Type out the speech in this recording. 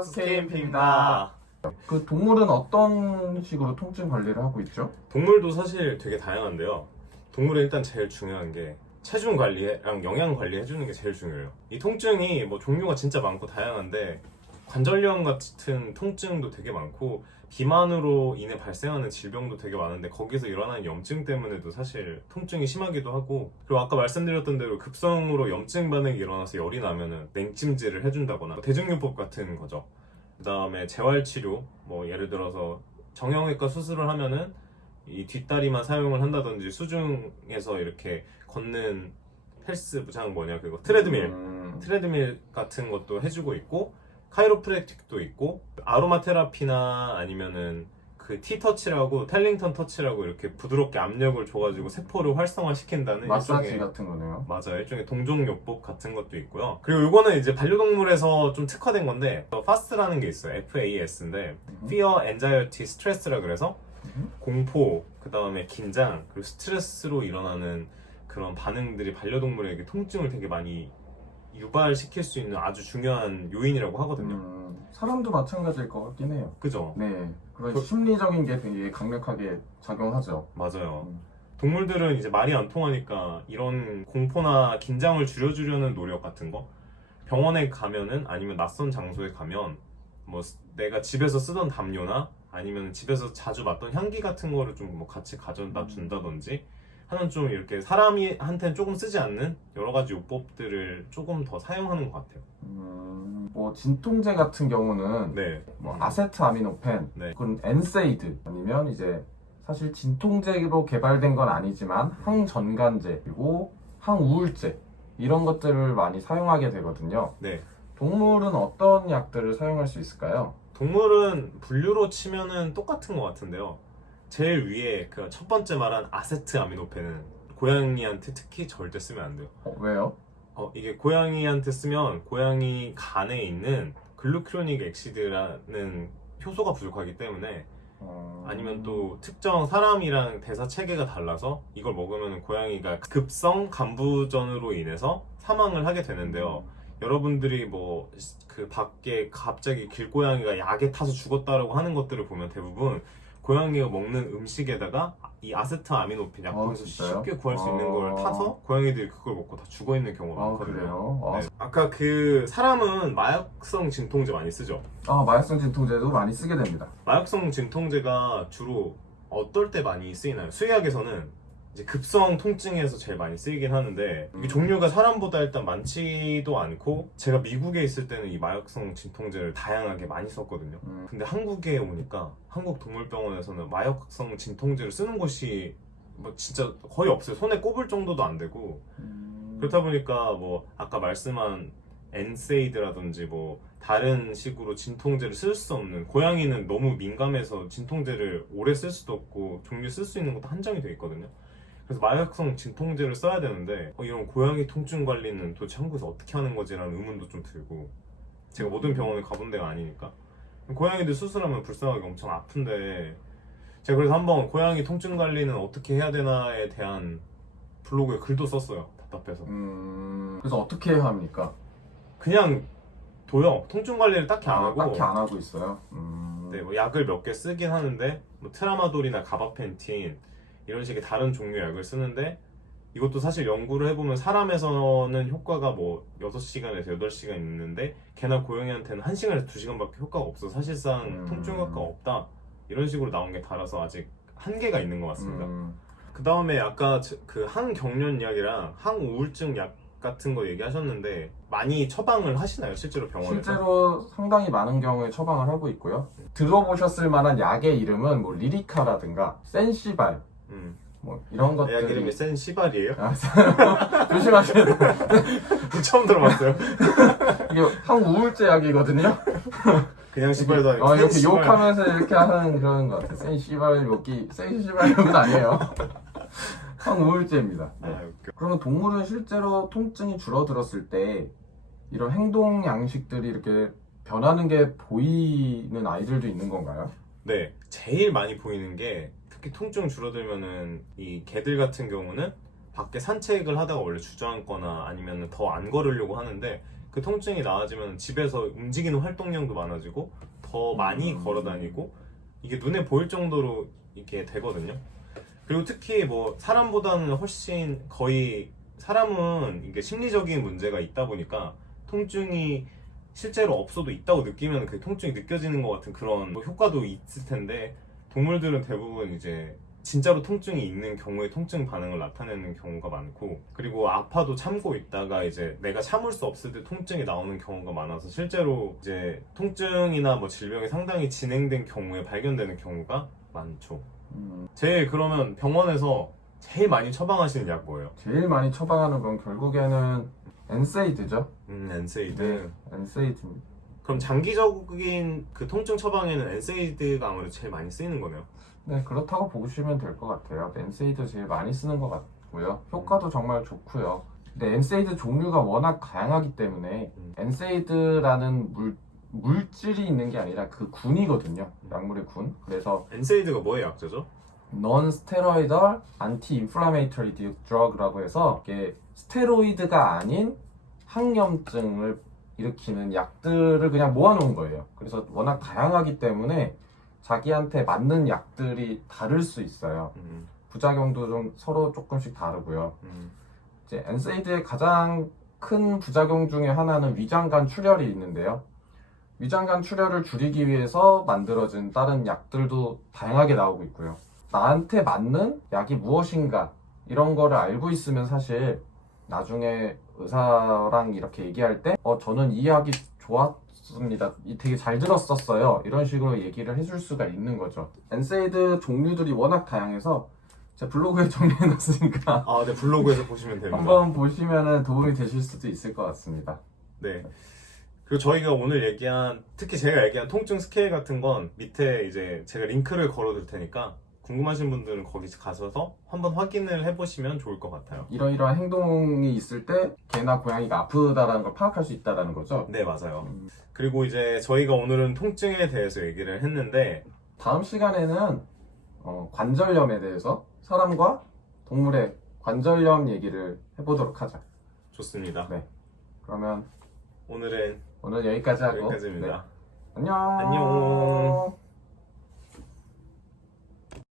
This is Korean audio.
닥터스케이프입니다. 그 동물은 어떤 식으로 통증 관리를 하고 있죠? 동물도 사실 되게 다양한데요. 동물은 일단 제일 중요한 게 체중 관리랑 영양 관리 해주는 게 제일 중요해요. 이 통증이 뭐 종류가 진짜 많고 다양한데 관절염 같은 통증도 되게 많고 비만으로 인해 발생하는 질병도 되게 많은데 거기서 일어나는 염증 때문에도 사실 통증이 심하기도 하고, 그리고 아까 말씀드렸던 대로 급성으로 염증 반응이 일어나서 열이 나면은 냉찜질을 해준다거나 대증요법 같은 거죠. 그 다음에 재활치료, 뭐 예를 들어서 정형외과 수술을 하면은 이 뒷다리만 사용을 한다든지 수중에서 이렇게 걷는 헬스 부장 뭐냐 그거 트레드밀 같은 것도 해주고 있고, 카이로프랙틱도 있고, 아로마 테라피나 아니면은 그 티터치라고 텔링턴 터치라고 이렇게 부드럽게 압력을 줘가지고 세포를 활성화시킨다는 마사지 일종의, 같은 거네요. 맞아요, 일종의 동종요법 같은 것도 있고요. 그리고 이거는 이제 반려동물에서 좀 특화된 건데 FAST라는 게 있어요. FAS인데 Fear, Anxiety, Stress라 그래서 공포, 그 다음에 긴장, 그리고 스트레스로 일어나는 그런 반응들이 반려동물에게 통증을 되게 많이 유발시킬 수 있는 아주 중요한 요인이라고 하거든요. 사람도 마찬가지일 것 같긴 해요. 그죠? 네, 그런 심리적인 게 되게 강력하게 작용하죠. 맞아요. 동물들은 이제 말이 안 통하니까 이런 공포나 긴장을 줄여주려는 노력 같은 거, 병원에 가면은 아니면 낯선 장소에 가면 뭐 내가 집에서 쓰던 담요나 아니면 집에서 자주 맡던 향기 같은 거를 좀 뭐 같이 가져다 준다든지 하는, 좀 이렇게 사람한테는 조금 쓰지 않는 여러 가지 요법들을 조금 더 사용하는 것 같아요. 뭐 진통제 같은 경우는 네. 뭐 아세트아미노펜, 네. 그런 엔세이드, 아니면 이제 사실 진통제로 개발된 건 아니지만 항전간제 그리고 항우울제, 이런 것들을 많이 사용하게 되거든요. 네. 동물은 어떤 약들을 사용할 수 있을까요? 동물은 분류로 치면은 똑같은 것 같은데요. 제일 위에 그 첫 번째 말한 아세트아미노펜은 고양이한테 특히 절대 쓰면 안 돼요. 왜요? 이게 고양이한테 쓰면 고양이 간에 있는 글루큐로닉 엑시드라는 효소가 부족하기 때문에, 아니면 또 특정 사람이랑 대사 체계가 달라서 이걸 먹으면 고양이가 급성 간부전으로 인해서 사망을 하게 되는데요. 여러분들이 뭐 그 밖에 갑자기 길고양이가 약에 타서 죽었다라고 하는 것들을 보면 대부분 고양이가 먹는 음식에다가 이 아세트아미노펜 약품에서 진짜요? 쉽게 구할 수 있는 걸 타서 고양이들이 그걸 먹고 다 죽어 있는 경우가 많거든요. 그래요? 네. 아까 그 사람은 마약성 진통제 많이 쓰죠? 마약성 진통제도 많이 쓰게 됩니다. 마약성 진통제가 주로 어떨 때 많이 쓰이나요? 수의학에서는 이제 급성 통증에서 제일 많이 쓰이긴 하는데, 이게 종류가 사람보다 일단 많지도 않고, 제가 미국에 있을 때는 이 마약성 진통제를 다양하게 많이 썼거든요. 근데 한국에 오니까 한국 동물병원에서는 마약성 진통제를 쓰는 곳이 뭐 진짜 거의 없어요. 손에 꼽을 정도도 안 되고, 그렇다 보니까 뭐 아까 말씀한 엔세이드라든지 뭐 다른 식으로 진통제를 쓸 수 없는, 고양이는 너무 민감해서 진통제를 오래 쓸 수도 없고 종류 쓸 수 있는 것도 한정이 돼 있거든요. 그래서 마약성 진통제를 써야 되는데 이런 고양이 통증 관리는 도대체 한국에서 어떻게 하는 거지라는 의문도 좀 들고, 제가 모든 병원을 가본 데가 아니니까. 고양이들 수술하면 불쌍하게 엄청 아픈데, 제가 그래서 한번 고양이 통증 관리는 어떻게 해야 되나에 대한 블로그에 글도 썼어요. 답답해서. 그래서 어떻게 해야 합니까? 그냥 둬요. 통증 관리를 딱히 안 하고. 딱히 안 하고 있어요. 네, 뭐 약을 몇 개 쓰긴 하는데 뭐 트라마돌이나 가바펜틴 이런 식의 다른 종류의 약을 쓰는데, 이것도 사실 연구를 해보면 사람에서는 효과가 뭐 6시간에서 8시간 있는데 개나 고양이한테는 1시간에서 2시간밖에 효과가 없어, 사실상 통증 효과가 없다, 이런 식으로 나온 게 달아서 아직 한계가 있는 것 같습니다. 그 다음에 아까 그 항경련 약이랑 항우울증 약 같은 거 얘기하셨는데 많이 처방을 하시나요? 실제로 병원에서? 실제로 상당히 많은 경우에 처방을 하고 있고요. 들어보셨을 만한 약의 이름은 뭐 리리카라든가 센시발, 뭐 이런 것들이. 약 이름이 센시발이에요? 조심하셔야 돼요. 처음 들어봤어요. 이게 항우울제 약이거든요. 그냥 시발도 아니고 이렇게 센시발. 욕하면서 이렇게 하는 그런 것 같아요. 센시발 욕기, 센시발 욕은 아니에요. 항우울제입니다. 네. 웃겨. 그러면 동물은 실제로 통증이 줄어들었을 때 이런 행동 양식들이 이렇게 변하는 게 보이는 아이들도 있는 건가요? 네, 제일 많이 보이는 게, 특히 통증 줄어들면은 이 개들 같은 경우는 밖에 산책을 하다가 원래 주저앉거나 아니면 더 안 걸으려고 하는데 그 통증이 나아지면 집에서 움직이는 활동량도 많아지고 더 많이 걸어 다니고 이게 눈에 보일 정도로 이게 되거든요. 그리고 특히 뭐 사람보다는 훨씬 거의 사람은 이게 심리적인 문제가 있다 보니까 통증이 실제로 없어도 있다고 느끼면 그 통증이 느껴지는 것 같은 그런 뭐 효과도 있을 텐데 동물들은 대부분 이제 진짜로 통증이 있는 경우에 통증 반응을 나타내는 경우가 많고 그리고 아파도 참고 있다가 이제 내가 참을 수 없을 때 통증이 나오는 경우가 많아서 실제로 이제 통증이나 뭐 질병이 상당히 진행된 경우에 발견되는 경우가 많죠. 제일 그러면 병원에서 제일 많이 처방하시는 약 뭐예요? 제일 많이 처방하는 건 결국에는 엔세이드죠. 엔세이드. 네, 엔세이드입니다. 그럼 장기적인 그 통증 처방에는 엔세이드가 아무래도 제일 많이 쓰이는 거네요. 네, 그렇다고 보시면 될 것 같아요. 엔세이드 제일 많이 쓰는 것 같고요. 효과도 정말 좋고요. 근데 엔세이드 종류가 워낙 다양하기 때문에 엔세이드라는 물질이 있는 게 아니라 그 군이거든요. 약물의 군. 그래서 엔세이드가 뭐의 약자죠? non-steroidal anti-inflammatory drug라고 해서 이게 스테로이드가 아닌 항염증을 일으키는 약들을 그냥 모아놓은 거예요. 그래서 워낙 다양하기 때문에 자기한테 맞는 약들이 다를 수 있어요. 부작용도 좀 서로 조금씩 다르고요. 이제 엔세이드의 가장 큰 부작용 중에 하나는 위장관 출혈이 있는데요. 위장관 출혈을 줄이기 위해서 만들어진 다른 약들도 다양하게 나오고 있고요. 나한테 맞는 약이 무엇인가 이런 거를 알고 있으면 사실 나중에 의사랑 이렇게 얘기할 때 저는 이 약이 좋았습니다. 되게 잘 들었었어요. 이런 식으로 얘기를 해줄 수가 있는 거죠. 엔세이드 종류들이 워낙 다양해서 제가 블로그에 정리해놨으니까 아, 네, 블로그에서 보시면 됩니다. 한번 보시면 도움이 되실 수도 있을 것 같습니다. 네. 그리고 저희가 오늘 얘기한, 특히 제가 얘기한 통증 스케일 같은 건 밑에 이제 제가 링크를 걸어둘 테니까 궁금하신 분들은 거기 가셔서 한번 확인을 해보시면 좋을 것 같아요. 이러이러한 행동이 있을 때 개나 고양이가 아프다라는 걸 파악할 수 있다는 거죠. 네, 맞아요. 그리고 이제 저희가 오늘은 통증에 대해서 얘기를 했는데 다음 시간에는 관절염에 대해서 사람과 동물의 관절염 얘기를 해보도록 하죠. 좋습니다. 네. 그러면 오늘은 오늘 여기까지 하고 여기까지입니다. 네. 안녕. 안녕.